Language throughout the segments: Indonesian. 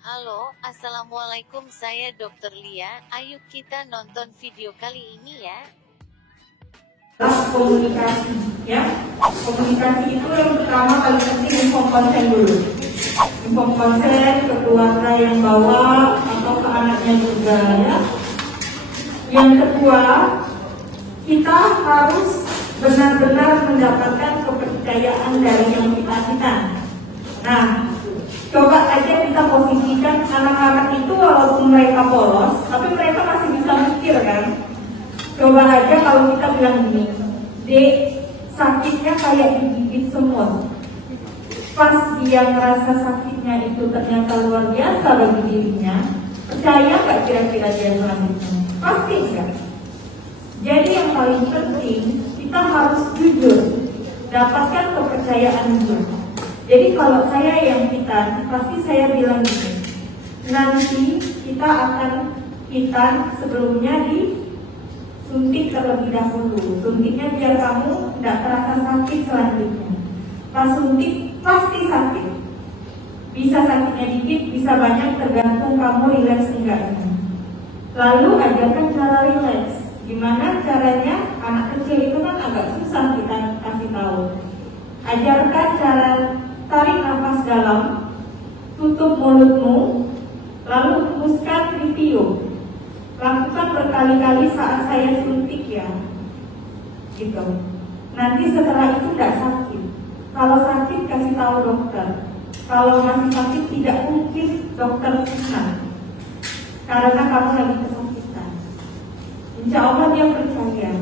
Halo, Assalamualaikum, saya Dr. Lia. Ayo kita nonton video kali ini ya. Komunikasi, ya. Komunikasi itu yang pertama paling penting info konsen dulu. Info konsen ke keluarga yang bawa atau ke anaknya juga, ya. Yang kedua, kita harus benar-benar mendapatkan kepercayaan dari yang kita. Nah, coba aja kita posisikan anak-anak itu walaupun mereka polos, tapi mereka masih bisa mikir kan. Coba aja kalau kita bilang gini, Dek, sakitnya kayak digigit semut. Pas dia merasa sakitnya itu ternyata luar biasa bagi dirinya, percaya gak kira-kira dia selanjutnya? Pasti enggak. Jadi yang paling penting, kita harus jujur, dapatkan kepercayaan dia. Jadi kalau saya yang kita, pasti saya bilang gini, nanti kita akan sebelumnya disuntik terlebih dahulu. Suntiknya biar kamu tidak terasa sakit selanjutnya. Pas suntik pasti sakit. Bisa sakitnya dikit, bisa banyak, tergantung kamu rileks enggaknya. Lalu ajarkan cara rileks. Gimana caranya? Anak kecil itu kan agak susah kita kasih tahu. Ajarkan cara tarik nafas dalam, tutup mulutmu, lalu hembuskan di tiup. Lakukan berkali-kali saat saya suntik ya, gitu. Nanti setelah itu tidak sakit. Kalau sakit kasih tahu dokter. Kalau masih sakit tidak mungkin dokter senang, karena kamu lagi kesakitan. Insya Allah dia percaya,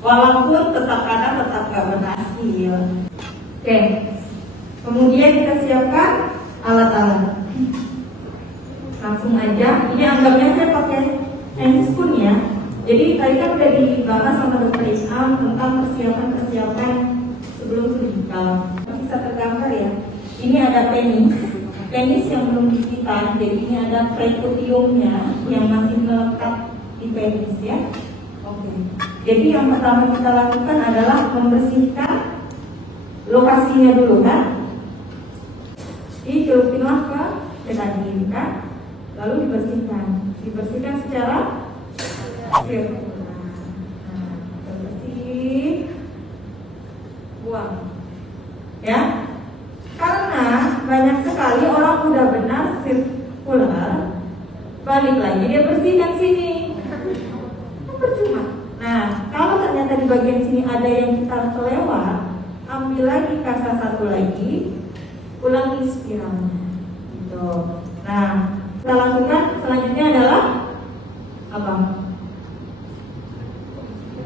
walaupun tetap gak berhasil. Oke. Kemudian kita siapkan alat-alat. Langsung aja, ini anggapnya saya pakai handspoon ya. Jadi tadi kan udah dibahas sama Dr. Isam tentang persiapan sebelum surgical. Bisa tergambar ya. Ini ada penis yang belum digital. Jadi ini ada percutiumnya yang masih melekat di penis ya. Oke. Jadi yang pertama kita lakukan adalah membersihkan lokasinya dulu kan. Dicelupinlah ke daging kan, lalu dibersihkan secara sirkular. Bersih, buang, ya. Karena banyak sekali orang udah benar sirkular, balik lagi dia bersihkan sini, percuma. Nah, kalau ternyata di bagian sini ada yang kita kelewat, ambil lagi kasa satu lagi. Ulangi spiralnya gitu. Nah, kita lakukan selanjutnya adalah apa?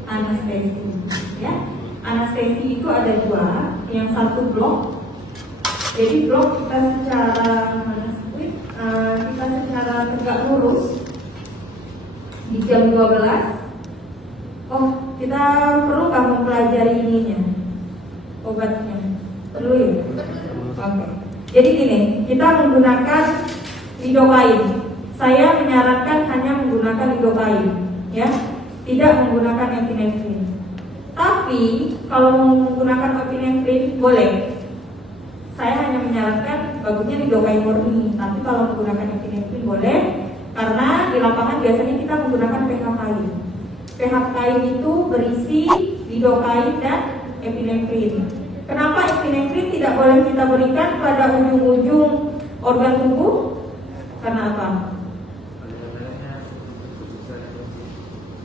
Anestesi ya. Anestesi itu ada dua. Yang satu blok. Jadi blok kita secara tegak lurus di jam 12. Oh, kita perlu nggak mempelajari ininya, obatnya? Perlu ya? Oke. Jadi gini, kita menggunakan lidocaine. Saya menyarankan hanya menggunakan lidocaine, ya, tidak menggunakan epinefrin. Tapi kalau menggunakan epinefrin boleh. Saya hanya menyarankan bagusnya lidocaine murni. Tapi kalau menggunakan epinefrin boleh, karena di lapangan biasanya kita menggunakan pH kain. pH kain itu berisi lidocaine dan epinefrin. Kenapa epinefrin tidak boleh kita berikan pada ujung-ujung organ tubuh? Karena apa?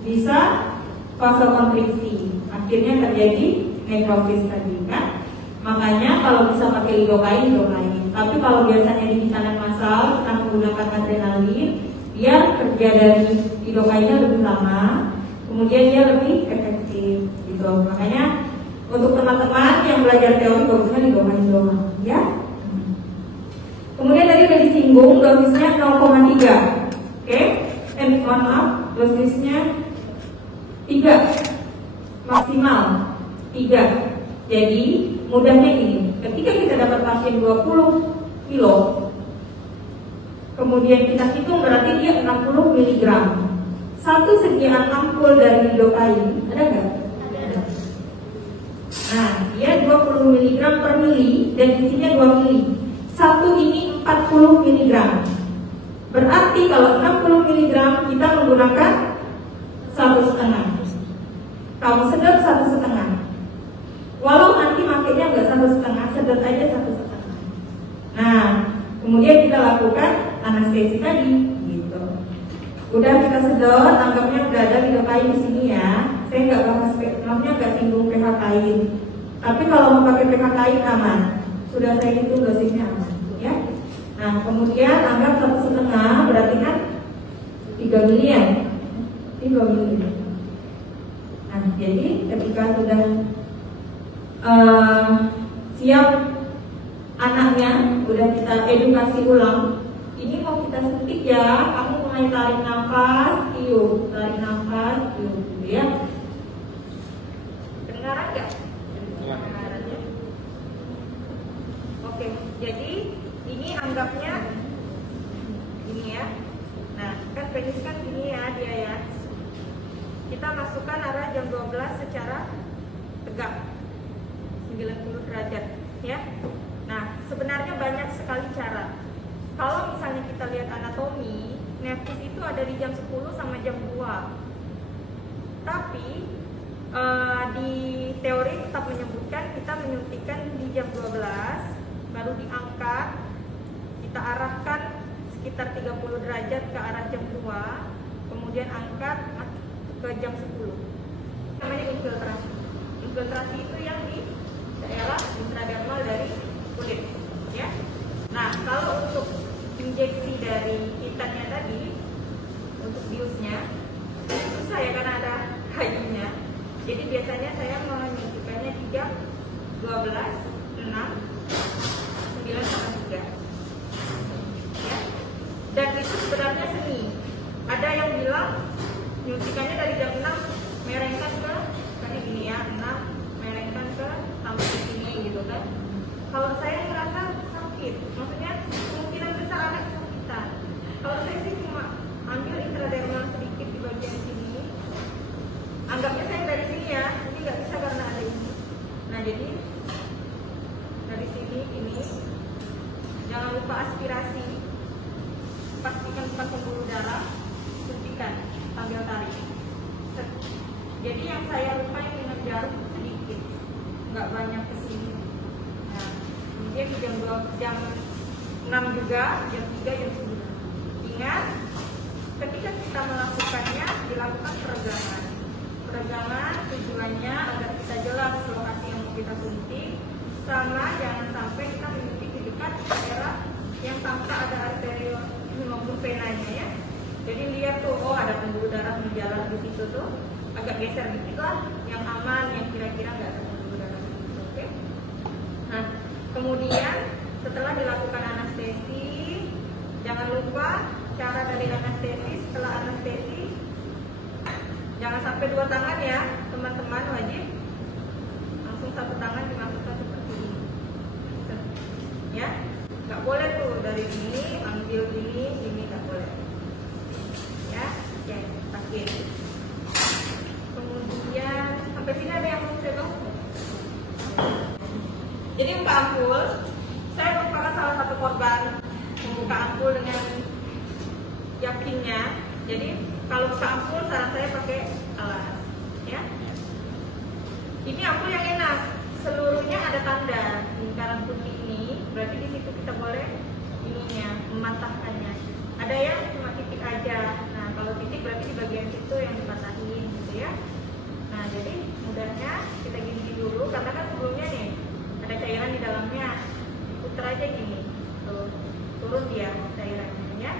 Bisa vasokonstriksi, akhirnya terjadi nekrosis tadi kan? Makanya kalau bisa pakai lidocaine. Tapi kalau biasanya di hitanan massal kita menggunakan adrenalin, dia kerja dari lidocaine lebih lama, kemudian dia lebih efektif gitu. Makanya untuk teman-teman yang belajar teori bagusnya lidocaine doang, ya. Kemudian tadi sudah disinggung dosisnya 0,3. Oke? Maaf, dosisnya 3 maksimal 3. Jadi mudahnya ini, ketika kita dapat pasien 20 kilo, kemudian kita hitung berarti dia 60 mg. Satu sekian ampul dari lidocaine, ada nggak? Nah, dia 20 mg per mili dan isinya 2 mili. Satu ini 40 mg. Berarti kalau 60 mg kita menggunakan 1,5. Kamu sedot 1,5. Walau nanti makainya nggak 1,5, sedot aja 1,5. Nah, kemudian kita lakukan anestesi tadi, gitu. Udah kita sedot, anggapnya udah ada lidocaine di sini ya. Saya nggak bahas, maksudnya nggak singgung pH kain. Tapi kalau mau pakai pH kain aman. Sudah saya hitung dosisnya aman, ya. Nah, kemudian anggap 1,5 berarti kan 3 mili ya. 3 mili. Nah, jadi ketika sudah siap anaknya, udah kita edukasi ulang. Ini mau kita suntik ya, kamu mulai tarik nafas, tiup, tarik nafas, tiup, gitu ya. Kedengaran nggak? Kedengaran ya. Oke, jadi ini anggapnya ini ya. Nah, kan penis kan gini ya dia ya. Kita masukkan arah jam 12 secara tegak 90 derajat ya. Nah, sebenarnya banyak sekali cara. Kalau misalnya kita lihat anatomi, nepis itu ada di jam 10 sama jam 2. Tapi di teori tetap menyebutkan kita menyuntikkan di jam 12, baru diangkat, kita arahkan sekitar 30 derajat ke arah jam 2, kemudian angkat ke jam 10. Namanya infiltrasi. Infiltrasi itu yang di daerah intradermal dari kulit, ya. Nah, kalau untuk injeksi dari hitannya tadi, untuk biusnya susah ya karena ada kayunya. Jadi biasanya saya menyuntikkannya di jam 12, 6, 9 sampai 3. Ya. Dan itu sebenarnya seni. Ada yang bilang nyuntikannya dari jam 6 merengkan ke tadi gini ya, 6 merengkan ke sampai sini gitu kan. Kalau saya merasa sakit, maksudnya kemungkinan besar anak kesakitan. Kalau saya sih cuma ambil intradermal sedikit di bagian sini. Anggapnya saya dari sini ya, ini nggak bisa karena ada ini. Nah jadi dari sini ini, jangan lupa aspirasi, pastikan bukan pembuluh darah, suntikan sambil tarik. Jadi yang saya lupa yang dengan jarum sedikit, nggak banyak ke sini. Nah, kemudian di jam 6 juga, jam 3, jam 9. Ingat, ketika kita melakukannya, dilakukan peregangan. Peregangan tujuannya agar kita jelas lokasi yang mau kita suntik, sama jangan sampai kita menyuntik di dekat daerah yang tampak ada arteriol maupun venanya ya. Jadi lihat tuh, oh ada pembuluh darah menjalar di situ tuh, agak geser dikit lah, yang aman, yang kira-kira nggak ada pembuluh darah di situ, oke? Nah, kemudian setelah dilakukan anestesi, jangan lupa cara dari anestesi. Setelah anestesi, jangan sampai 2 tangan ya, teman-teman wajib langsung 1 tangan dimasukkan seperti ini, ya. Nggak boleh tuh dari ini ambil ini nggak boleh. Ya, oke, pakai. Kemudian sampai sini ada yang mau saya tahu? Jadi buka ampul, saya merupakan salah satu korban membuka ampul dengan yakinnya. Jadi kalau buka ampul saran saya pakai alas, ya. Ini ampul yang enak, seluruhnya ada tanda lingkaran putih ini, berarti di situ kita boleh ininya mematahkannya. Ada yang cuma titik aja. Nah, kalau titik berarti di bagian situ yang dipatahin gitu ya. Nah, jadi mudahnya kita gini dulu karena kan sebelumnya nih ada cairan di dalamnya. Putar aja gini. Tuh, turun dia cairannya ya.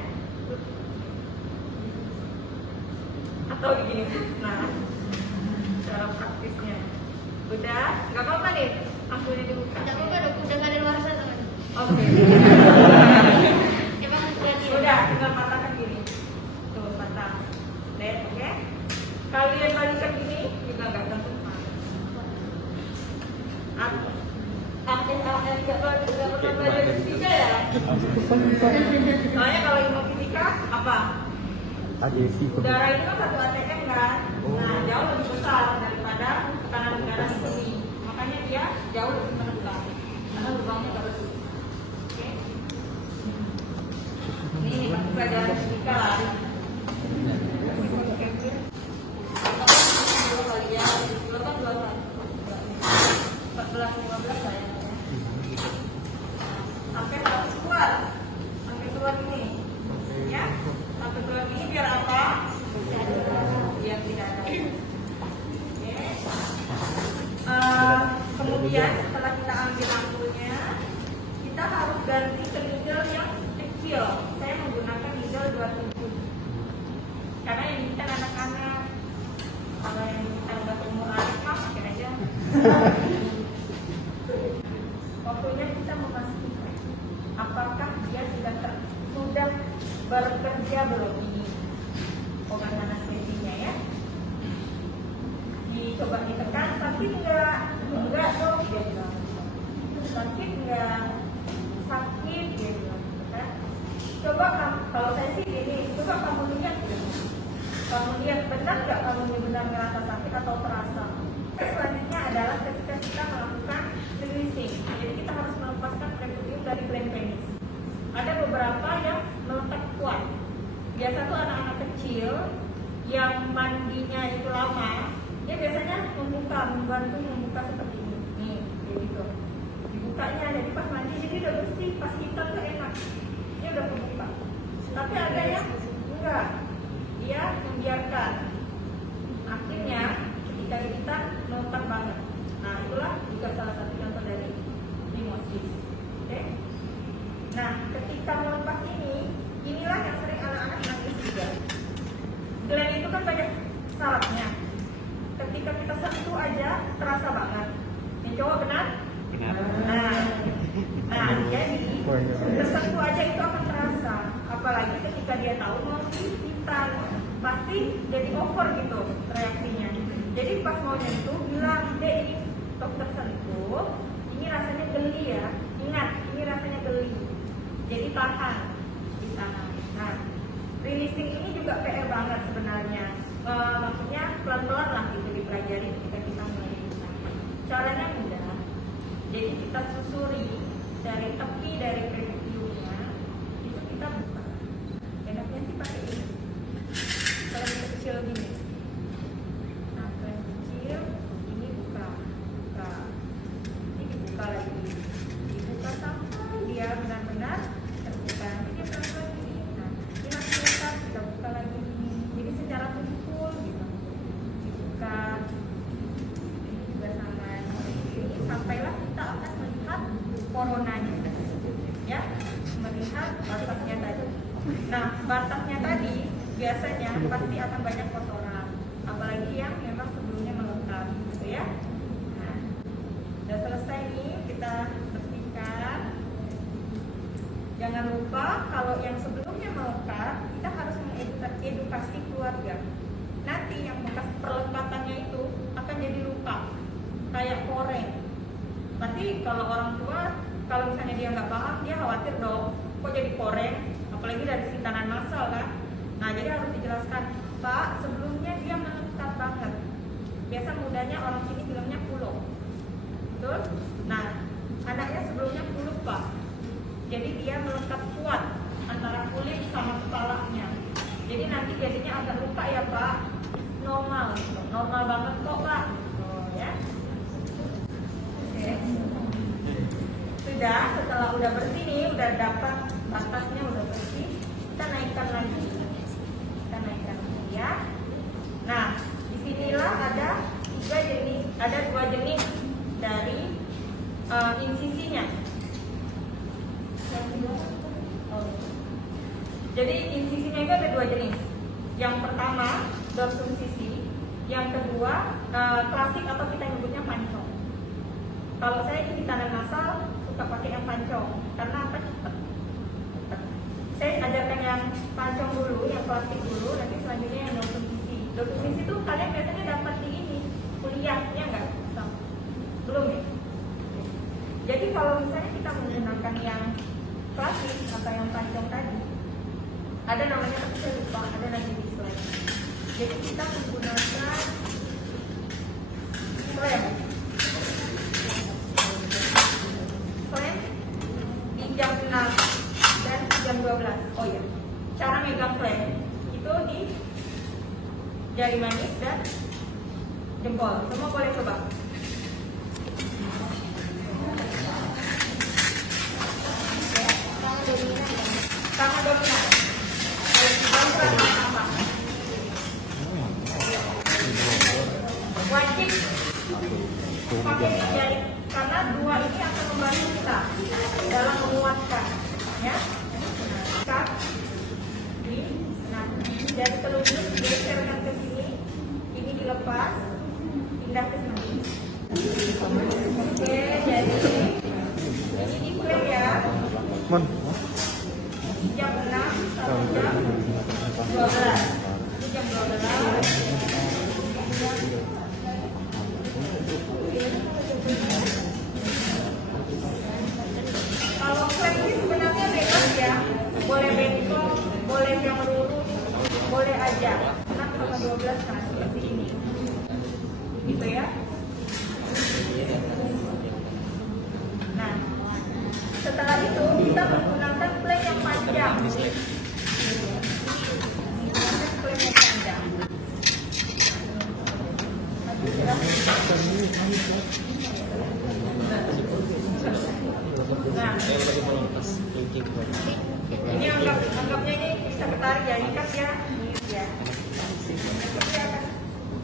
Atau begini. Nah, cara praktisnya. Udah, nggak apa-apa nih. Ampulnya dibuka. Nggak apa-apa dok, udah nggak ada luar sana. Oke. Udah, tinggal patahkan gini. Tuh, patah. Lihat, oke? Kalian balikan gini juga nggak tentu. Nggak pernah belajar fisika ya? Soalnya kalau ilmu fisika apa? Udara itu kan 1 atm kan? Nah, jauh lebih besar daripada tekanan udara di sini. Makanya dia jauh lebih menengah. Karena lubangnya baru. Oke? Ini pelajaran fisika lah. Sampai keluar ini, ya. Sampai keluar ini biar apa? Biar tidak ada. Oke. Kemudian setelah kita ambil lampunya, kita harus ganti ke needle yang kecil. Saya menggunakan needle 27. Karena yang ini kan anak-anak. Kalau yang kita udah umur anak mah pakai aja. Waktunya kita memastikan apakah dia sudah bekerja belum ini obat anestesinya ya. Coba ditekan, sakit enggak? Enggak dong, dia bilang. Sakit enggak? Sakit, dia bilang. Kan? Coba kamu, kalau saya sih gini, coba kamu lihat. Kamu lihat benar nggak kamu benar ngerasa sakit atau terasa? Selanjutnya adalah ketika kita melakukan releasing. Jadi kita harus melepaskan periodium dari gland penis. Ada beberapa yang melekat kuat. Biasa tuh anak-anak kecil yang mandinya itu lama, dia biasanya membantu membuka seperti ini. Nih, kayak gitu. Dibukanya, jadi pas mandi jadi udah bersih, pas hitam tuh enak. Dia udah kebuka. Tapi ada yang enggak. Dia membiarkan. Akhirnya ketika kita melekat banget. Nah, itulah juga salah satu contoh dari limosis. Oke? Nah, ketika melepas ini, inilah yang sering anak-anak nangis juga. Gland itu kan banyak syaratnya. Ketika kita sentuh aja terasa banget. Yang cowok benar? Benar. Nah, jadi tersentuh aja itu akan terasa. Apalagi ketika dia tahu mau hitam, pasti jadi over gitu reaksinya. Jadi pas mau nyentuh bilang, "Dek, ini dokter sentuh, ini rasanya geli ya. Ingat, ini rasanya geli. Jadi tahan di sana." Nah, releasing ini juga PR banget sebenarnya. Maksudnya pelan-pelan lah gitu dipelajari ketika kita mulai. Caranya mudah. Jadi kita susuri dari tepi dari periodiumnya, itu kita buka. Enaknya sih pakai ini. Kalau yang kecil gini. Nah, kalau yang kecil ini buka. Ini dibuka lagi. Dibuka sampai dia benar-benar terbuka. Nanti dia pelan-pelan gini. Nah, ini masih lekat, kita buka lagi ini. Jadi secara tumpul gitu. Dibuka. Ini juga sama seperti ini. Sampailah kita akan melihat coronanya. Ya, melihat batasnya tadi. Nah, batasnya tadi biasanya pasti akan banyak kotoran, apalagi yang memang sebelumnya melekat, gitu ya. Nah, sudah selesai nih, kita bersihkan. Jangan lupa kalau yang sebelumnya melekat, kita harus mengedukasi keluarga. Nanti yang bekas perlekatannya itu akan jadi luka, kayak koreng. Pasti kalau orang tua, kalau misalnya dia nggak paham, dia khawatir dong, kok jadi koreng, apalagi dari sintanan massal kan. Nah, jadi harus dijelaskan, Pak, sebelumnya dia melekat banget. Biasa mudanya orang sini bilangnya pulo. Betul? Nah, anaknya sebelumnya pulut, Pak. Jadi dia melekat kuat antara kulit sama kepalanya. Jadi nanti jadinya agak luka ya, Pak. Normal, normal banget kok, Pak. Oh, ya. Oke. Sudah, setelah udah bersih nih, udah dapat batasnya udah bersih, kita naikkan lagi. Ya. Nah, disinilah ada dua jenis dari insisinya. Jadi insisinya itu ada dua jenis. Yang pertama dorsum sisi, yang kedua klasik atau kita nyebutnya pancong. Kalau saya di tangan massal suka pakai yang pancong karena apa? Cepat. Saya ajarkan yang pancong dulu, yang plastik dulu, nanti selanjutnya yang dorsum sisi. Dorsum sisi itu kalian biasanya dapat di ini kuliahnya nggak? Belum ya? Jadi kalau misalnya kita menggunakan yang plastik atau yang pancong tadi, ada namanya tapi saya lupa, ada nanti di slide. Jadi kita menggunakan klem di jam 6 dan jam 12. Oh ya, cara megang klem itu di jari manis dan jempol. Semua boleh coba. Tangan dominan. Wajib pakai jari karena dua ini akan membantu kita dalam menguatkan, ya. Kat, ini, nah, dari telunjuk geserkan ke sini, ini dilepas, pindah ke sini. Oke, jadi ini diklaim ya. Jam 6 sampai jam 12. Ini jam 12. Kalau klaim ini sebenarnya bebas ya, boleh bengkok, boleh yang lurus, boleh aja 6 sama 12 nah seperti ini, gitu ya. Nah, setelah itu kita menggunakan klaim yang panjang. Klaim yang panjang. Nah, ini anggapnya ini bisa ketarik ya, ikat ya, ya.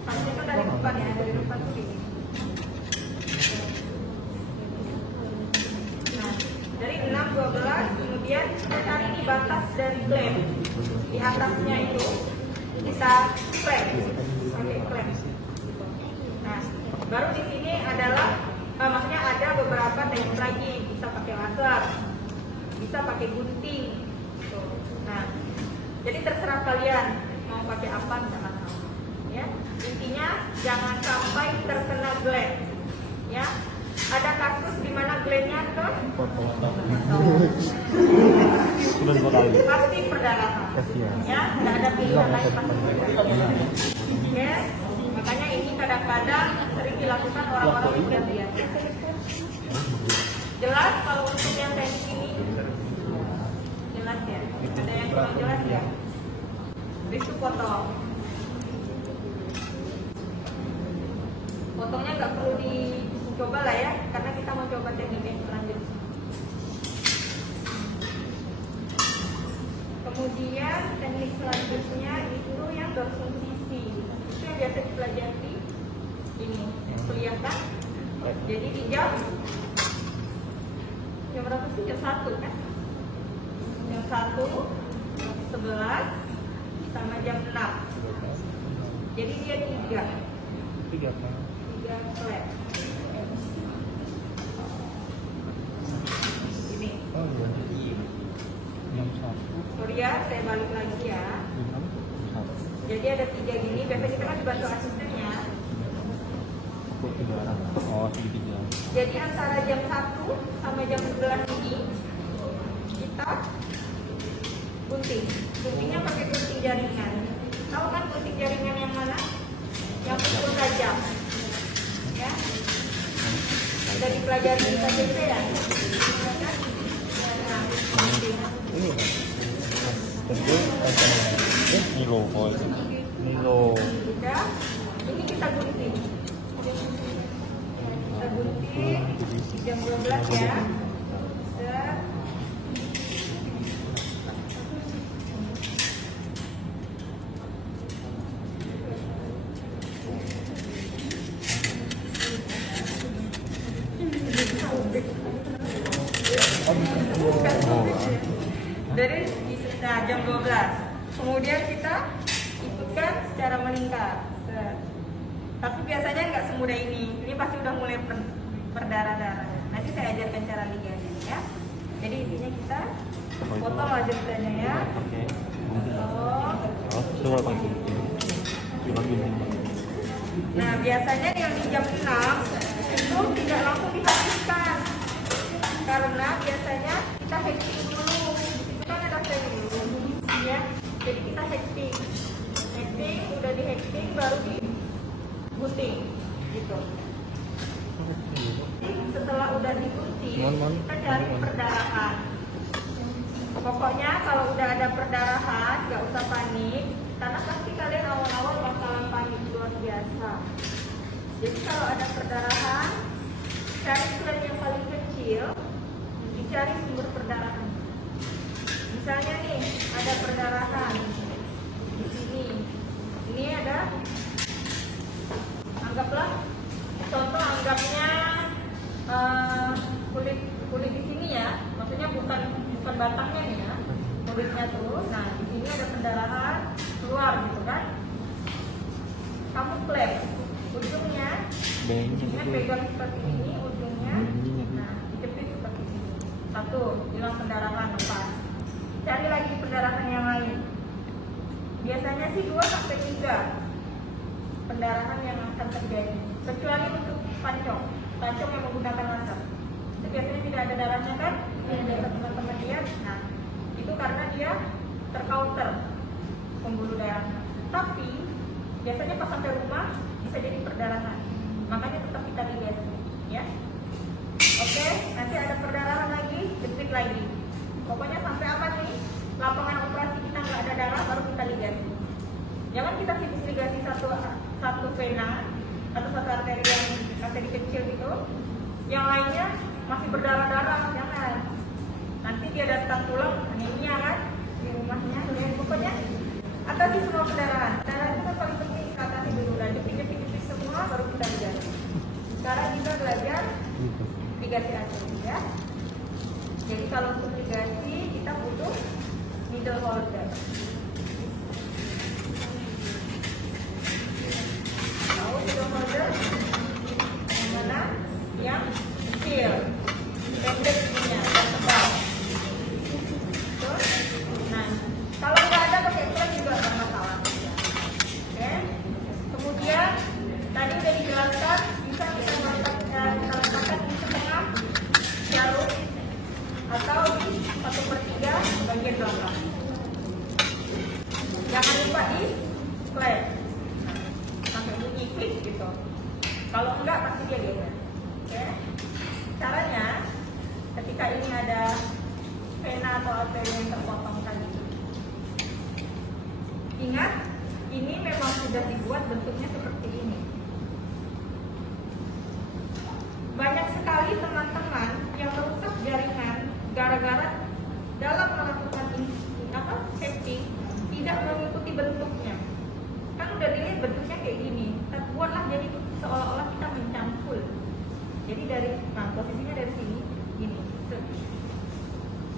Pasti kan dari depan ya, dari depan tuh ini. Nah, dari 6, 12, kemudian kita cari di batas dari klem, di atasnya itu kita klem, pakai klem. Nah, baru di sini adalah maksudnya ada beberapa teknik lagi, bisa pakai laser, bisa pakai gunting. Nah, jadi terserah kalian mau pakai apa, jangan sama. Ya, intinya jangan sampai terkena gland. Ya, ada kasus di mana glandnya pasti perdarahan. Ya, tidak ada pilihan lain pasti perdarahan. Oke. Makanya ini kadang-kadang sering dilakukan orang-orang yang tidak biasa. Jelas kalau untuk yang teknik ini? Jelas ya? Ada yang kurang jelas ya? Besok potong. Potongnya nggak perlu dicoba lah ya, karena kita mau coba teknik yang selanjutnya. Kemudian teknik selanjutnya itu yang dorsum sisi. Biasa dipelajari ini kelihatan. Jadi di jam berapa sih? Jam 1 kan? Jam 1, 11 sama jam 6. Jadi dia 3 flat. Ini. Sorry ya, saya balik lagi ya. Jadi ada 3 gini, biasanya kita kan dibantu asistennya. Oh, segitiga. Jadi antara jam 1 sama jam 11 ini kita gunting. Guntingnya pakai gunting jaringan. Tahu kan gunting jaringan yang mana? Yang betul tajam. Ya. Sudah dipelajari di KJP ya? Nah, gunting. Milo, oh itu. Milo. Sudah. Ini kita gunting. Kita gunting jam 12 ya. Set. Dari jam 12. Kemudian kita ikutkan secara melingkar. Tapi biasanya nggak semudah ini. Ini pasti udah mulai berdarah-darah. Nanti saya ajarkan cara ligatnya ya. Jadi intinya kita potong aja lidahnya ya. Potong. Nah biasanya yang di jam 6 itu tidak langsung dihabiskan. Karena biasanya kita hacking dulu. Di situ kan ada frame ya. Jadi kita hacking, udah di hacking baru di gunting, gitu. Setelah udah digunting, kita cari perdarahan. Pokoknya kalau udah ada perdarahan, nggak usah panik, karena pasti kalian awal-awal bakalan panik luar biasa. Jadi kalau ada perdarahan, cari selain yang paling kecil, dicari sumber perdarahan. Misalnya nih, ada perdarahan di sini. Ini ada, anggaplah, contoh anggapnya kulit di sini ya, maksudnya bukan batangnya nih ya, kulitnya terus. Nah di sini ada pendarahan keluar gitu kan, kamu klep ujungnya, pegang seperti ini ujungnya, nah dijepit seperti ini. Satu, hilang pendarahan, lepas. Cari lagi pendarahan yang lain. Biasanya sih 2-3 pendarahan yang akan terjadi, kecuali untuk pancong yang menggunakan laser. Itu biasanya tidak ada darahnya kan, yang biasa teman-teman lihat. Nah, itu karena dia tercounter pembuluh darah. Tapi biasanya pas sampai rumah bisa jadi perdarahan, makanya tetap kita ligasi, ya. Oke, nanti ada perdarahan lagi, jepit lagi. Pokoknya sampai apa nih? Lapangan operasi kita nggak ada darah, baru kita ligasi. Jangan kita sibuk ligasi satu vena atau satu arteri kecil gitu, yang lainnya masih berdarah-darah, jangan. Nanti dia datang pulang anemia kan di rumahnya. Lihat pokoknya atasi semua pendarahan. Darah itu kan paling penting, atasi dulu lah, jepit semua baru kita ligasi. Sekarang kita belajar ligasi arteri ya. Jadi kalau untuk ligasi kita butuh needle holder. Tahu needle holder yang mana? Yang kecil, pendek ininya, dan tebal. Nah, kalau nggak ada pakai klep juga nggak masalah. Oke. Kemudian tadi udah dijelaskan, bisa kita letakkan di tengah jarum atau di 1/3 bagian belakang. Jangan lupa di klep. Sampai bunyi klik gitu. Kalau enggak pasti dia geser. Oke. Caranya ketika ini ada vena atau arteri yang terpotong tadi. Ingat, ini memang sudah dibuat bentuknya seperti ini. Banyak sekali teman-teman yang merusak jaringan gara-gara dalam melakukan safety tidak mengikuti bentuknya. Kan udah dilihat bentuknya kayak gini, buatlah jadi seolah-olah kita mencangkul. Jadi posisinya dari sini gini.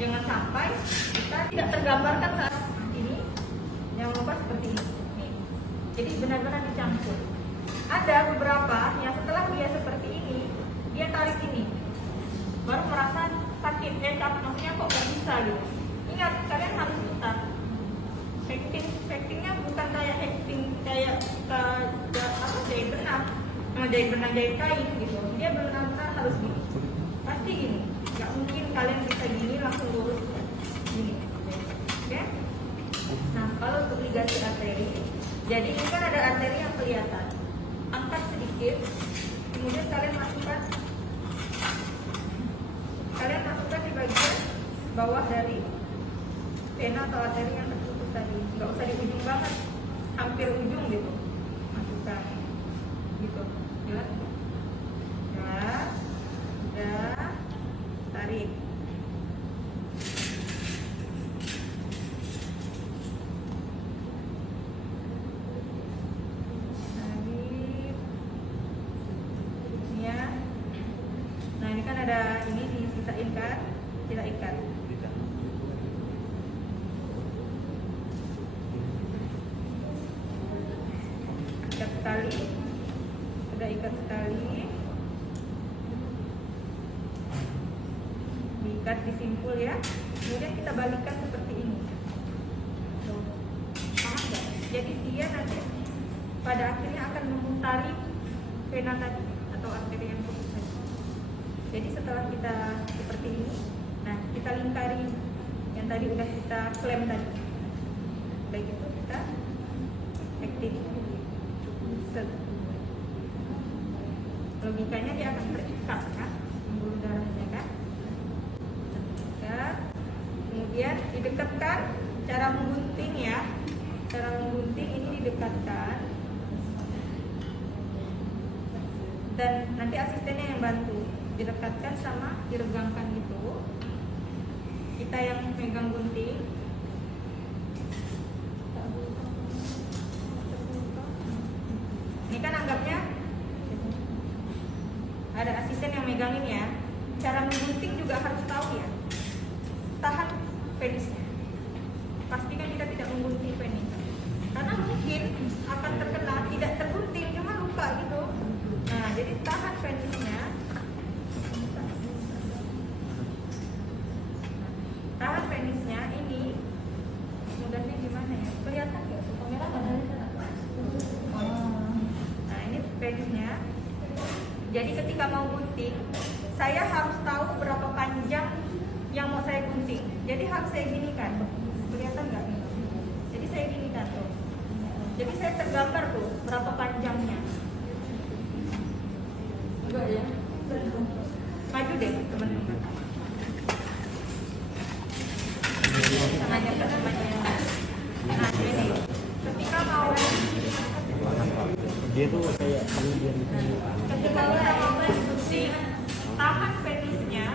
Jangan sampai kita tidak tergambarkan saat ini yang lupa seperti ini. Nih. Jadi benar-benar dicangkul. Ada beberapa yang setelah dia seperti ini, dia tarik ini, baru merasa sakit, maksudnya kok nggak bisa gitu. Ingat, kalian harus putar. Hacking-nya bukan kayak hacking kayak jahit benang, jahit kain gitu. Dia benar-benar harus gini. Pasti gini. Nggak mungkin kalian bisa gini langsung lurus gini. Oke? Nah, kalau untuk ligasi arteri, jadi ini kan ada arteri yang kelihatan. Angkat sedikit, kemudian kalian masukkan di bagian bawah dari vena atau arteri yang tertutup tadi. Nggak usah di ujung banget, hampir ujung gitu. Masukkan gitu. Jelas? Ya, udah, tarik. Nah ini kan ada ini disisain kan, kita ikat. Ikat sekali, sudah ikat sekali, diikat disimpul ya. Kemudian kita balikkan seperti ini. Tuh. Paham nggak? Jadi dia nanti pada akhirnya akan memutari vena tadi atau arteri yang putus tadi. Jadi setelah kita seperti ini, nah kita lingkari yang tadi udah kita klem tadi. Baik itu kita active. Logikanya dia akan terikat kan, pembuluh darahnya kan. Terikat. Kemudian didekatkan, cara menggunting ya. Cara menggunting ini didekatkan dan nanti asistennya yang bantu. Didekatkan sama diregangkan gitu. Kita yang megang gunting. Ini kan anggapnya ada asisten yang megangin ya. Cara menggunting juga harus tahu ya. Tahan penisnya. Pastikan kita tidak menggunting penis. Karena mungkin akan terkena tidak tergunting cuma luka gitu. Nah, jadi tahan penisnya. Tahan penisnya ini mudahnya gimana ya? Kelihatan nggak? Kamera ada. Nah, ini penisnya. Jadi ketika mau gunting, saya harus tahu berapa panjang yang mau saya gunting. Jadi harus saya ginikan. Kelihatan nggak? Jadi saya ginikan tuh. Jadi saya tergambar tuh berapa panjangnya. Enggak ya? Maju deh teman-teman. Sengaja ke temannya. Nah ini ketika mau Dia tuh kayak dia ketika kita mau gunting, tahan penisnya.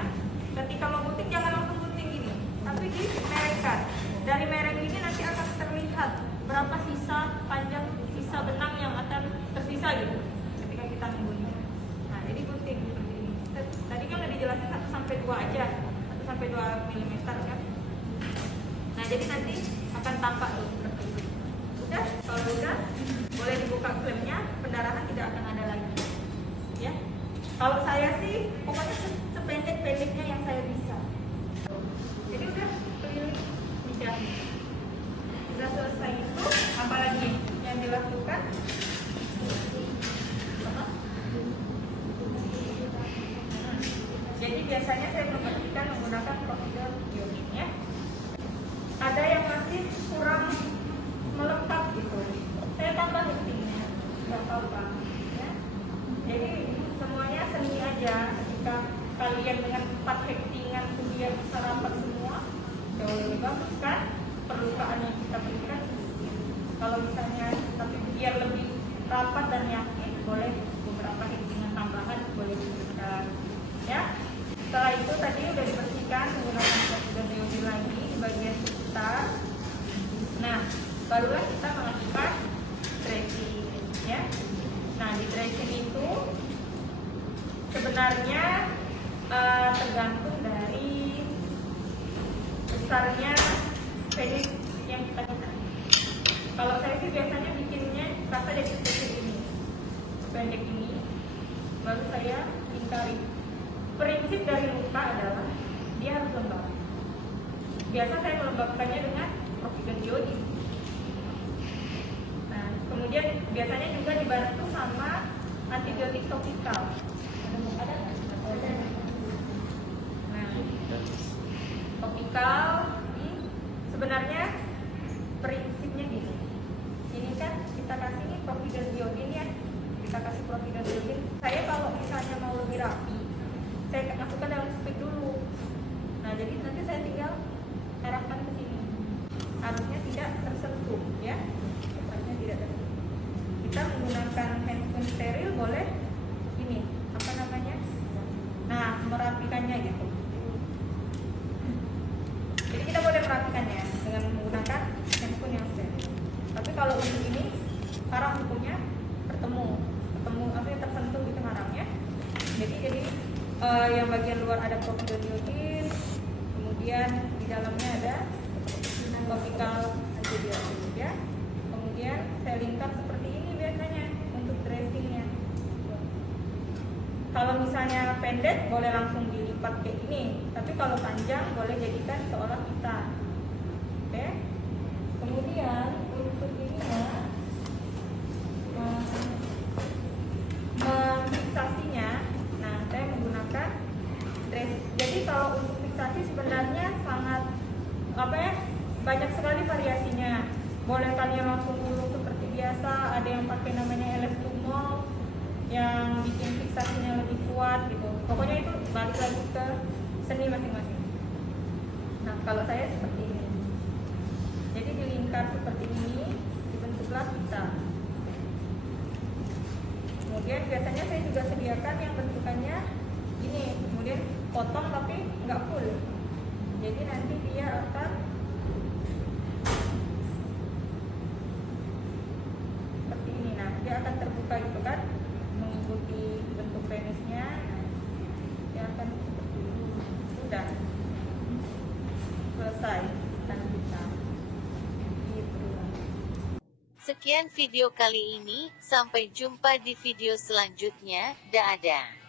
Ketika mau gunting jangan langsung gunting gini, tapi dimerengkan. Dari mereng ini nanti akan terlihat berapa sisa panjang sisa benang yang akan tersisa gitu ketika kita menggunting. Nah jadi gunting seperti ini. Tadi kan udah dijelasin 1 sampai 2 aja, 1 sampai 2 mm kan. Nah jadi nanti akan tampak tuh seperti itu. Udah, kalau udah boleh dibuka klemnya, pendarahan tidak akan ada lagi. Ya. Kalau saya sih pokoknya sependek-pendeknya yang saya bisa. Jadi udah keliling lidah. Sudah selesai itu, apalagi yang dilakukan? Jadi biasanya saya memperhatikan menggunakan prosedur iodin ya. Ada yang masih kurang melekat gitu, saya tambah hektingnya, nggak apa-apa ya. Jadi semuanya seni aja. Ketika kalian dengan 4 hektingan itu biar bisa rapat semua, jauh lebih bagus kan perlukaan yang kita berikan. Kalau misalnya tapi biar lebih rapat dan yakin, boleh beberapa hektingan tambahan boleh diberikan ya. Setelah itu tadi udah dibersihkan menggunakan prosedur iodin lagi di bagian sekitar. Nah barulah kita melakukan dressing ya. Nah di dressing itu sebenarnya tergantung dari besarnya penis yang kita minta. Kalau saya sih biasanya bikinnya rasa dari kecil ini, pendek ini, baru saya lingkari. Prinsip dari luka adalah dia harus lembab. Biasa saya melembabkannya dengan provision iodin. Nah, kemudian biasanya juga dibantu sama antibiotik topikal. Ada? Nah, topikal ini sebenarnya prinsipnya gini. Ini kan kita kasih nih provision iodin ya. Kita kasih provision iodin. Saya kalau misalnya mau lebih rapi, saya masukkan dalam speed dulu. Nah, jadi nanti saya tinggal arahkan ke sini. Harusnya tidak tersentuh ya. Harusnya tidak tersentuh. Kita menggunakan handphone steril boleh ini, apa namanya? Nah, merapikannya gitu. Jadi kita boleh merapikannya dengan menggunakan handphone yang steril. Tapi kalau untuk ini haram hukumnya bertemu artinya tersentuh gitu haramnya. Jadi yang bagian luar ada provision iodin, kemudian di dalamnya ada topikal antibiotik ya. Kemudian saya lingkar seperti ini biasanya untuk dressingnya. Kalau misalnya pendek boleh langsung dilipat kayak gini, tapi kalau panjang boleh jadikan seolah pita. Oke. Kemudian untuk ininya fiksasinya, nah saya menggunakan dress. Jadi kalau untuk fiksasi sebenarnya sangat banyak sekali variasinya. Boleh kalian langsung gulung seperti biasa, ada yang pakai namanya elastomol yang bikin fiksasinya lebih kuat gitu. Pokoknya itu balik lagi ke seni masing-masing. Nah kalau saya seperti ini, jadi dilingkar seperti ini biasanya saya juga sediakan yang bentukannya ini, kemudian potong tapi nggak full. Jadi nanti dia akan seperti ini. Nah, dia akan terbuka gitu kan, mengikuti bentuk penisnya. Dia akan seperti ini. Sudah selesai dan kita gitu. Sekian video kali ini, sampai jumpa di video selanjutnya. Dadah.